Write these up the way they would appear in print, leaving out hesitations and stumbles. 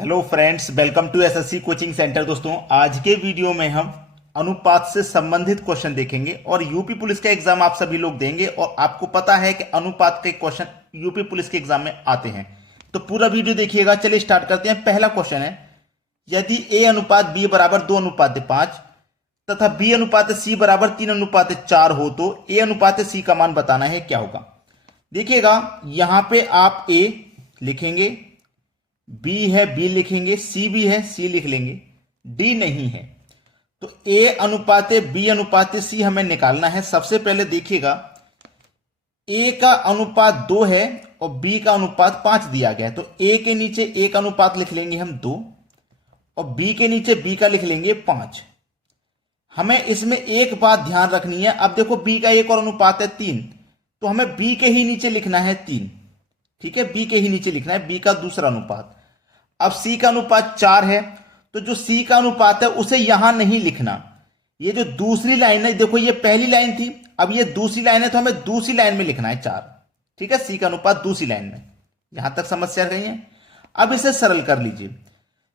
Hello friends, welcome to SSC coaching centre. दोस्तों, आज के वीडियो में हम अनुपात से संबंधित क्वेश्चन देखेंगे और यूपी पुलिस का एग्जाम आप सभी लोग देंगे और आपको पता है कि अनुपात के क्वेश्चन यूपी पुलिस के एग्जाम में आते हैं। तो पूरा वीडियो देखिएगा। चलिए स्टार्ट करते हैं। पहला क्वेश्चन है, यदि ए अनुपात बी बराबर 2:5 तथा बी अनुपात सी बराबर 3:4 हो तो ए अनुपात सी का मान बताना है, क्या होगा। देखिएगा, यहां पे आप ए लिखेंगे, बी है बी लिखेंगे, सी भी है सी लिख लेंगे, डी नहीं है। तो ए अनुपाते बी अनुपाते सी हमें निकालना है। सबसे पहले देखिएगा, ए का अनुपात 2 है और बी का अनुपात 5 दिया गया है। तो ए के नीचे ए का अनुपात लिख लेंगे हम 2 और बी के नीचे बी का लिख लेंगे 5। हमें इसमें एक बात ध्यान रखनी है। अब देखो, बी का एक और अनुपात है 3, तो हमें बी के ही नीचे लिखना है 3। ठीक है, बी के ही नीचे लिखना है बी का दूसरा अनुपात। अब सी का अनुपात 4 है, तो जो सी का अनुपात है उसे यहां नहीं लिखना। ये जो दूसरी लाइन है, देखो ये पहली लाइन थी, अब ये दूसरी लाइन है, तो हमें दूसरी लाइन में लिखना है 4। ठीक है, सी का अनुपात दूसरी लाइन में। यहां तक समस्या रही है। अब इसे सरल कर लीजिए।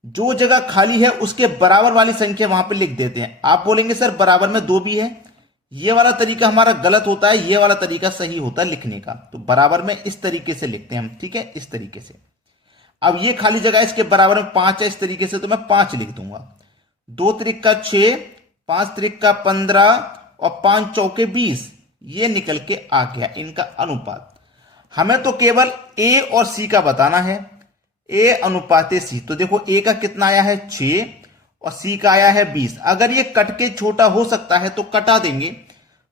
जो जगह खाली है उसके बराबर वाली संख्या वहां पे लिख देते हैं। आप बोलेंगे सर बराबर में 2 भी है। ये वाला तरीका हमारा गलत होता है, ये वाला तरीका सही होता है लिखने का। तो बराबर में इस तरीके से लिखते हैं हम। ठीक है, इस तरीके से। अब ये खाली जगह इसके बराबर में 5 है, इस तरीके से तो मैं 5 लिख दूंगा। 2 त्रिक का 6, 5 त्रिक का 15 और 5 चौके 20। ये निकल के आ गया इनका अनुपात। हमें तो केवल ए और सी का बताना है। ए अनुपाते सी, तो देखो ए का कितना आया है 6 और सी का आया है 20। अगर ये कट के छोटा हो सकता है तो कटा देंगे।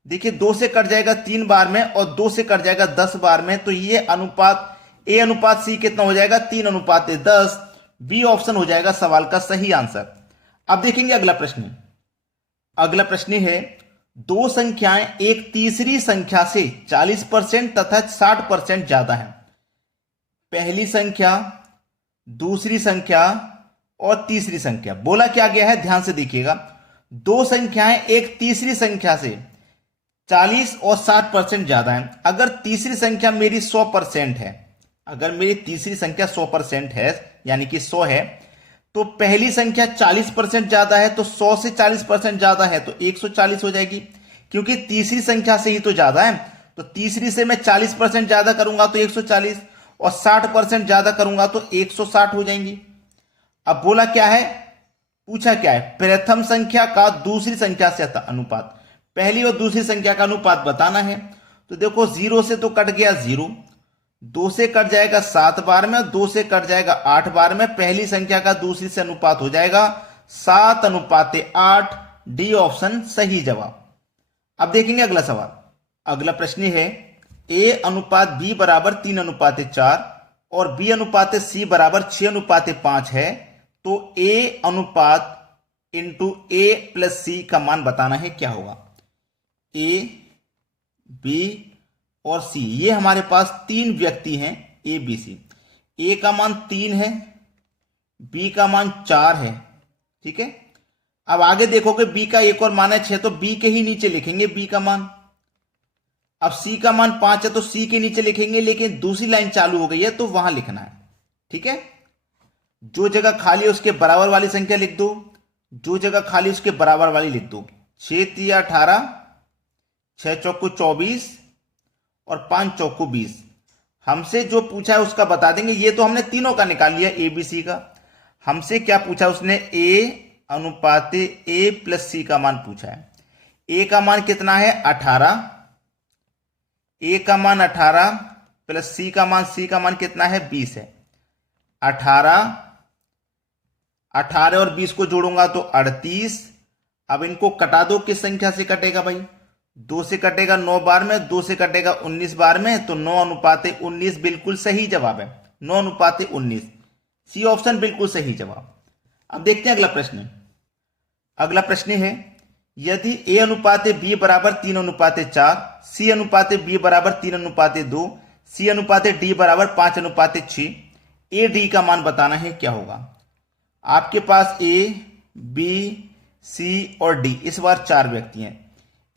देखिए, 2 से कट जाएगा 3 बार में और 2 से कट जाएगा 10 बार में। तो ये अनुपात ए अनुपात सी कितना हो जाएगा 3:10। बी ऑप्शन हो जाएगा सवाल का सही आंसर। अब देखेंगे अगला प्रश्न। अगला प्रश्न है, दो संख्याएं एक तीसरी संख्या से 40% तथा 60% ज्यादा है। पहली संख्या, दूसरी संख्या और तीसरी संख्या। बोला क्या गया है, ध्यान से देखिएगा। दो संख्याएं एक तीसरी संख्या से 40 और 60% ज्यादा है। अगर तीसरी संख्या मेरी 100% है, अगर मेरी तीसरी संख्या 100% है यानी कि 100 है, तो पहली संख्या 40% ज्यादा है, तो 100 से 40% ज्यादा है तो 140 हो जाएगी। क्योंकि तीसरी संख्या से ही तो ज्यादा है, तो तीसरी से मैं 40% ज्यादा करूंगा तो 140 और 60% ज्यादा करूंगा तो 160 हो जाएंगी। अब बोला क्या है, पूछा क्या है, प्रथम संख्या का दूसरी संख्या से अनुपात। पहली और दूसरी संख्या का अनुपात बताना है। तो देखो, 0 से तो कट गया 0, 2 से कट जाएगा 7 बार में, 2 से कट जाएगा 8 बार में। पहली संख्या का दूसरी से अनुपात हो जाएगा 7:8। डी ऑप्शन सही जवाब। अब देखेंगे अगला सवाल। अगला प्रश्न है, ए अनुपात बी बराबर 3:4 और बी अनुपात सी बराबर 6:5 है। तो ए अनुपात इंटू ए प्लस सी का मान बताना है, क्या होगा। ए, बी और सी, ये हमारे पास 3 व्यक्ति हैं, ए बी सी। ए का मान 3 है, बी का मान 4 है। ठीक है, अब आगे देखोगे बी का एक और मान है 6, तो बी के ही नीचे लिखेंगे बी का मान। अब सी का मान 5 है तो सी के नीचे लिखेंगे, लेकिन दूसरी लाइन चालू हो गई है तो वहां लिखना है। ठीक है, जो जगह खाली है उसके बराबर वाली संख्या लिख दो, जो जगह खाली उसके बराबर वाली लिख दो। 6 3 18, 6 चौको 24 और 5 चौको 20। हमसे जो पूछा है उसका बता देंगे। ये तो हमने तीनों का निकाल लिया, ए बी सी का। हमसे क्या पूछा उसने, ए अनुपात ए प्लस सी का मान पूछा है। ए का मान कितना है 18, ए का मान 18 प्लस सी का मान कितना है 20 है। 18 और 20 को जोड़ूंगा तो 38। अब इनको कटा दो, किस संख्या से कटेगा भाई, 2 से कटेगा 9 बार में, 2 से कटेगा 19 बार में, तो 9:19 बिल्कुल सही जवाब है। 9:19, सी ऑप्शन बिल्कुल सही जवाब। अब देखते हैं अगला प्रश्न। अगला प्रश्न है, यदि ए अनुपात बी बराबर 3:4, सी अनुपात बी बराबर 3:2, सी अनुपात डी बराबर 5:6, ए डी का मान बताना है, क्या होगा। आपके पास ए, बी, सी और डी, इस बार 4 व्यक्ति हैं।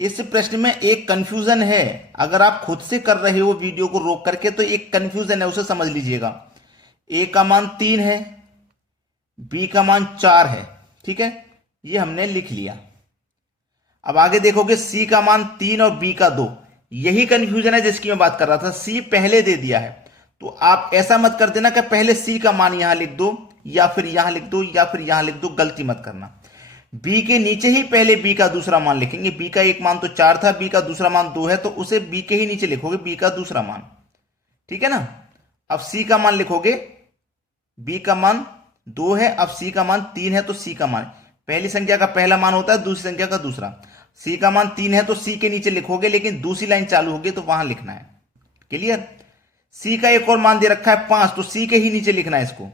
इस प्रश्न में एक कंफ्यूजन है। अगर आप खुद से कर रहे हो वीडियो को रोक करके तो एक कंफ्यूजन है, उसे समझ लीजिएगा। ए का मान 3 है, बी का मान 4 है, ठीक है, ये हमने लिख लिया। अब आगे देखोगे सी का मान 3 और बी का 2, यही कंफ्यूजन है जिसकी मैं बात कर रहा था। सी पहले दे दिया है, तो आप ऐसा मत कर देना कि पहले सी का मान यहां लिख दो या फिर यहां लिख दो या फिर यहां लिख दो, गलती मत करना। बी के नीचे ही पहले बी का दूसरा मान लिखेंगे। बी का एक मान तो 4 था, बी का दूसरा मान 2 है, तो उसे बी के ही नीचे लिखोगे बी का दूसरा मान, ठीक है ना। अब सी का मान लिखोगे, बी का मान 2 है, अब सी का मान 3 है, तो सी का मान पहली संख्या का पहला मान होता है, दूसरी संख्या का दूसरा। सी का मान 3 है तो सी के नीचे लिखोगे, लेकिन दूसरी लाइन चालू होगी तो वहां लिखना है। क्लियर। सी का एक और मान दे रखा है 5, तो सी के ही नीचे लिखना है इसको,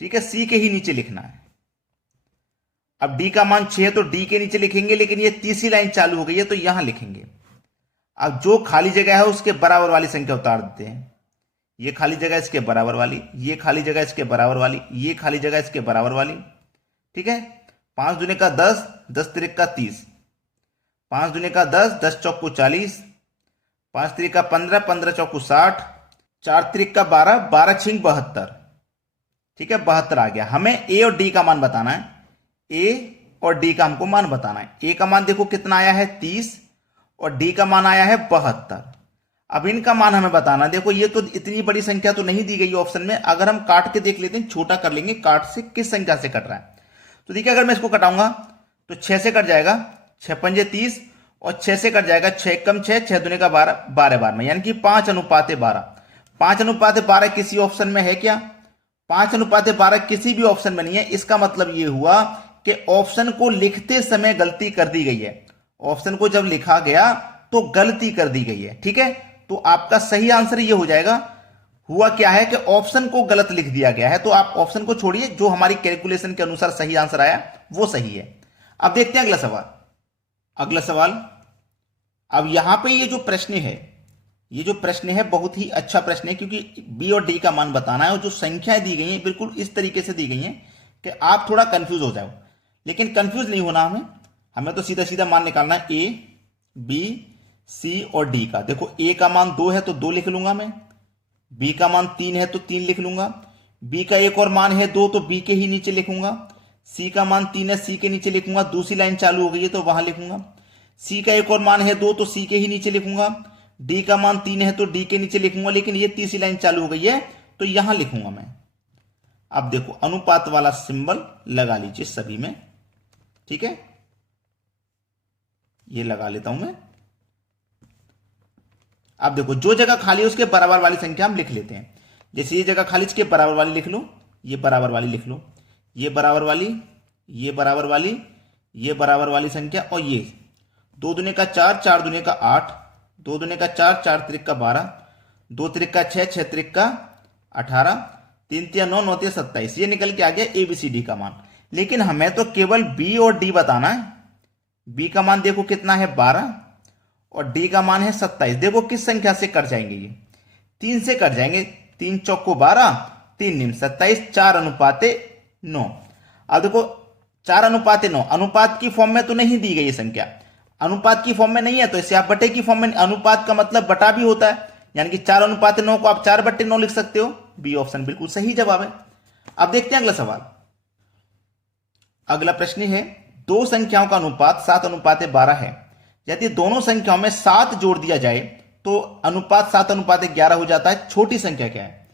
ठीक है, सी के ही नीचे लिखना है। अब डी का मान 6 है तो डी के नीचे लिखेंगे, लेकिन ये तीसरी लाइन चालू हो गई है तो यहां लिखेंगे। अब जो खाली जगह है उसके बराबर वाली संख्या उतार देते हैं। ये खाली जगह इसके बराबर वाली, ये खाली जगह इसके बराबर वाली, ये खाली जगह इसके बराबर वाली, ठीक है। 5 दूने का 10, 10 तिरिक का 30, 5 दूने का 10, 10 चौको 40, 5 तिरिक का 15, 15 चौको 60, 4 तिरिक का 12, 12 छिंग 72, ठीक है, 72 आ गया। हमें ए और डी का मान बताना है, ए और डी का हमको मान बताना है। ए का मान देखो कितना आया है 30 और डी का मान आया है 72। अब इनका मान हमें बताना। देखो ये तो इतनी बड़ी संख्या तो नहीं दी गई ऑप्शन में, अगर हम काट के देख लेते हैं, छोटा कर लेंगे, काट से किस संख्या से कट रहा है। तो देखिए अगर मैं इसको कटाऊंगा तो 6 से कट जाएगा, 6 पंजे 30 और 6 से कट जाएगा 6 कम 6, 6 दूने का 12, 12 बार में, यानी कि 5:12। 5:12 किसी ऑप्शन में है क्या? 5:12 किसी भी ऑप्शन में नहीं है। इसका मतलब ये हुआ कि ऑप्शन को लिखते समय गलती कर दी गई है। ऑप्शन को जब लिखा गया तो गलती कर दी गई है, ठीक है। तो आपका सही आंसर ये हो जाएगा। हुआ क्या है कि ऑप्शन को गलत लिख दिया गया है, तो आप ऑप्शन को छोड़िए, जो हमारी कैलकुलेशन के अनुसार सही आंसर आया वो सही है। अब देखते हैं अगला सवाल। अगला सवाल, अब यहां पे ये जो प्रश्न है, ये जो प्रश्न है बहुत ही अच्छा प्रश्न है, क्योंकि बी और डी का मान बताना है और जो संख्याएं दी गई हैं बिल्कुल इस तरीके से दी गई हैं कि आप थोड़ा कंफ्यूज हो जाओ। लेकिन कंफ्यूज नहीं होना हमें तो सीधा सीधा मान निकालना है ए, बी, सी और डी का। देखो ए का मान 2 है तो 2 लिख लूंगा मैं, बी का मान 3 है तो 3 लिख लूंगा, बी का एक और मान है 2 तो बी के ही नीचे लिखूंगा, सी का मान 3 है सी के नीचे लिखूंगा, दूसरी लाइन चालू हो गई है तो वहां लिखूंगा, सी का एक और मान है 2 तो सी के ही नीचे लिखूंगा, डी का मान 3 है तो डी के नीचे लिखूंगा, लेकिन ये तीसरी लाइन चालू हो गई है तो यहां लिखूंगा मैं। अब देखो अनुपात वाला सिंबल लगा लीजिए सभी में, ठीक है, ये लगा लेता हूं मैं। अब देखो जो जगह खाली है उसके बराबर वाली संख्या हम लिख लेते हैं। जैसे ये जगह खाली इसके बराबर वाली लिख लो, ये बराबर वाली लिख लो, ये बराबर वाली, ये बराबर वाली, ये बराबर वाली संख्या, और ये 2 दूने का 4, 4 दूने का 8, 2 दूने का 4, 4 त्रिक का 12, 2 त्रिक का 6, 6 त्रिक का 18, 3 तिया 9, 9 तिया 27। ये निकल के आ गया ए बी सी डी का मान। लेकिन हमें तो केवल बी और डी बताना है। बी का मान देखो कितना है 12 और डी का मान है 27। देखो किस संख्या से कट जाएंगे, ये 3 से कट जाएंगे। 3 चौको 12, 3 निम 27, 4:9। अब देखो 4:9, अनुपात की फॉर्म में तो नहीं दी गई ये संख्या, अनुपात की फॉर्म में नहीं है, तो इसे आप बटे की फॉर्म में, अनुपात का मतलब बटा भी होता है, यानी कि 4:9 को आप 4/9 लिख सकते हो। बी ऑप्शन बिल्कुल सही जवाब है। अब देखते हैं अगला सवाल। अगला प्रश्न है, दो संख्याओं का अनुपात 7:12 है। यदि दोनों संख्याओं में 7 जोड़ दिया जाए तो अनुपात 7:11 हो जाता है। छोटी संख्या क्या है?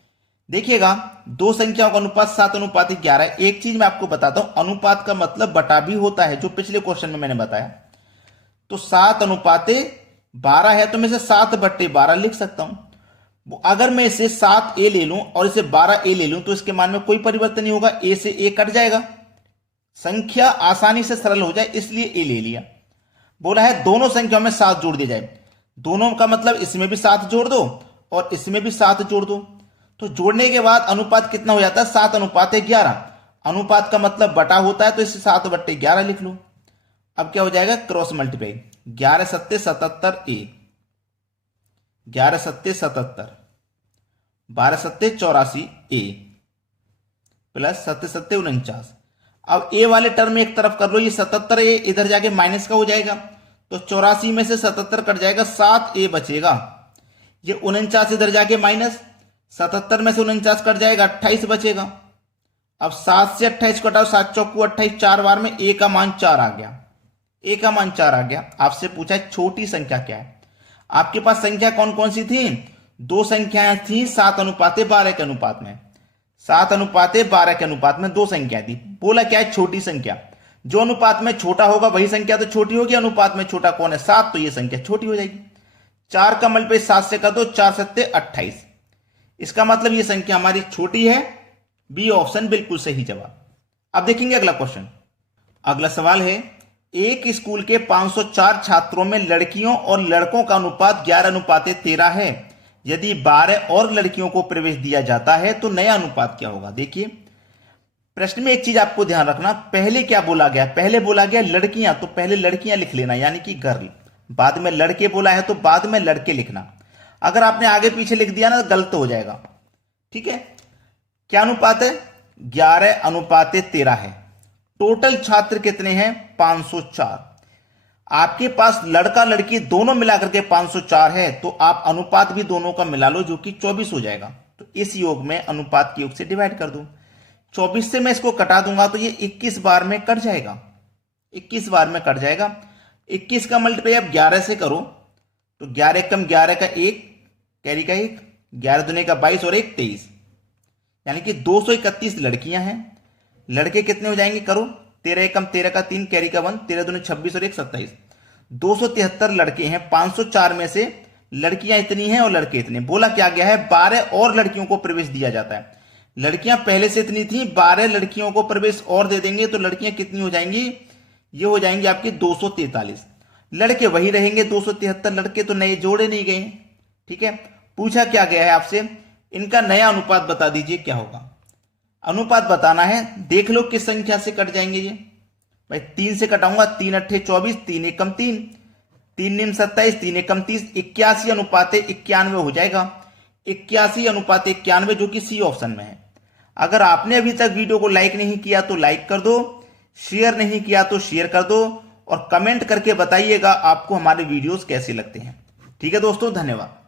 देखिएगा दो संख्याओं का अनुपात 7:11 है। एक चीज मैं आपको बताता हूं, अनुपात का मतलब बटा भी होता है, जो पिछले क्वेश्चन में मैंने बताया। तो 7:12 है तो मैं इसे 7/12 लिख सकता हूं। अगर मैं इसे 7a ले लूं और इसे 12a ले लूं तो इसके मान में कोई परिवर्तन नहीं होगा, a से a कट जाएगा, संख्या आसानी से सरल हो जाए, इसलिए a ले लिया। बोला है दोनों संख्याओं में 7 जोड़ दिया जाए, दोनों का मतलब इसमें भी 7 जोड़ दो और इसमें भी 7 जोड़ दो, तो जोड़ने के बाद अनुपात कितना हो जाता है? 7:11। अनुपात का मतलब बटा होता है, तो इसे 7/11 लिख लो। अब क्या हो जाएगा? क्रॉस मल्टीप्लाई, 11 सत्ते 77a, 11 सत्ते 77, 12 सत्ते 84a प्लस 7 सत्ते 49। अब ए वाले टर्म एक तरफ कर लो, ये 77a इधर जाके माइनस का हो जाएगा, तो 84 में से 77 कट जाएगा, 7a बचेगा। ये 49 इधर जाके माइनस, 77 में से 49 कट जाएगा, 28 बचेगा। अब 7 से 28 कटाओ, 7 चौकू 28, 4 बार में ए का मान 4 आ गया, ए का मान 4 आ गया। आपसे पूछा छोटी संख्या क्या है। आपके पास संख्या कौन कौन सी थी? दो संख्याएं थी 7:12 के अनुपात में, 7:12 के अनुपात में दो संख्या थी। बोला क्या है? छोटी संख्या। जो अनुपात में छोटा होगा वही संख्या तो छोटी होगी। अनुपात में छोटा कौन है? 7, तो ये संख्या छोटी हो जाएगी। 4 का मल्टीप्लाई 7 से कर दो, 4 सत्ते 28। इसका मतलब ये संख्या हमारी छोटी है। बी ऑप्शन बिल्कुल सही जवाब। अब देखेंगे अगला क्वेश्चन। अगला सवाल है, एक स्कूल के 504 छात्रों में लड़कियों और लड़कों का अनुपात 11:13 है। यदि 12 और लड़कियों को प्रवेश दिया जाता है तो नया अनुपात क्या होगा? देखिए प्रश्न में एक चीज आपको ध्यान रखना, पहले क्या बोला गया? पहले बोला गया लड़कियां, तो पहले लड़कियां लिख लेना, यानी कि गर्ल। बाद में लड़के बोला है तो बाद में लड़के लिखना। अगर आपने आगे पीछे लिख दिया ना तो गलत हो जाएगा। ठीक है, क्या अनुपात है? 11:13 है। टोटल छात्र कितने हैं? 504। आपके पास लड़का लड़की दोनों मिलाकर के 504 है, तो आप अनुपात भी दोनों का मिला लो, जो कि 24 हो जाएगा। तो इस योग में अनुपात के योग से डिवाइड कर दो। 24 से मैं इसको कटा दूंगा तो ये 21 बार में कट जाएगा, 21 बार में कट जाएगा। 21 का मल्टीप्लाई अब 11 से करो तो 11 एकम 11 का 1, कैरी का 1, 11 दूने का 22 और 1 23, यानी कि 231 लड़कियां हैं। लड़के कितने हो जाएंगे? करो, 13 एकम 13 का 3, कैरी का 1, 13 दूने 26 और 1 27, 273 लड़के हैं। 504 में से लड़कियां इतनी हैं और लड़के इतने। बोला क्या गया है? 12 और लड़कियों को प्रवेश दिया जाता है। लड़कियां पहले से इतनी थी, 12 लड़कियों को प्रवेश और दे देंगे तो लड़कियां कितनी हो जाएंगी? ये हो जाएंगी आपकी 243। लड़के वही रहेंगे 273 लड़के, तो नए जोड़े नहीं गए। ठीक है, पूछा क्या गया है आपसे? इनका नया अनुपात बता दीजिए क्या होगा। अनुपात बताना है, देख लो किस संख्या से कट जाएंगे ये। भाई 3 से कटाऊंगा, 3 अट्ठे 24, 3 एकम 3, 3 निम 27, 3 एकम 30, 81:91 हो जाएगा। 81:91, जो कि सी ऑप्शन में है। अगर आपने अभी तक वीडियो को लाइक नहीं किया तो लाइक कर दो, शेयर नहीं किया तो शेयर कर दो, और कमेंट करके बताइएगा आपको हमारे वीडियोस कैसे लगते हैं। ठीक है दोस्तों, धन्यवाद।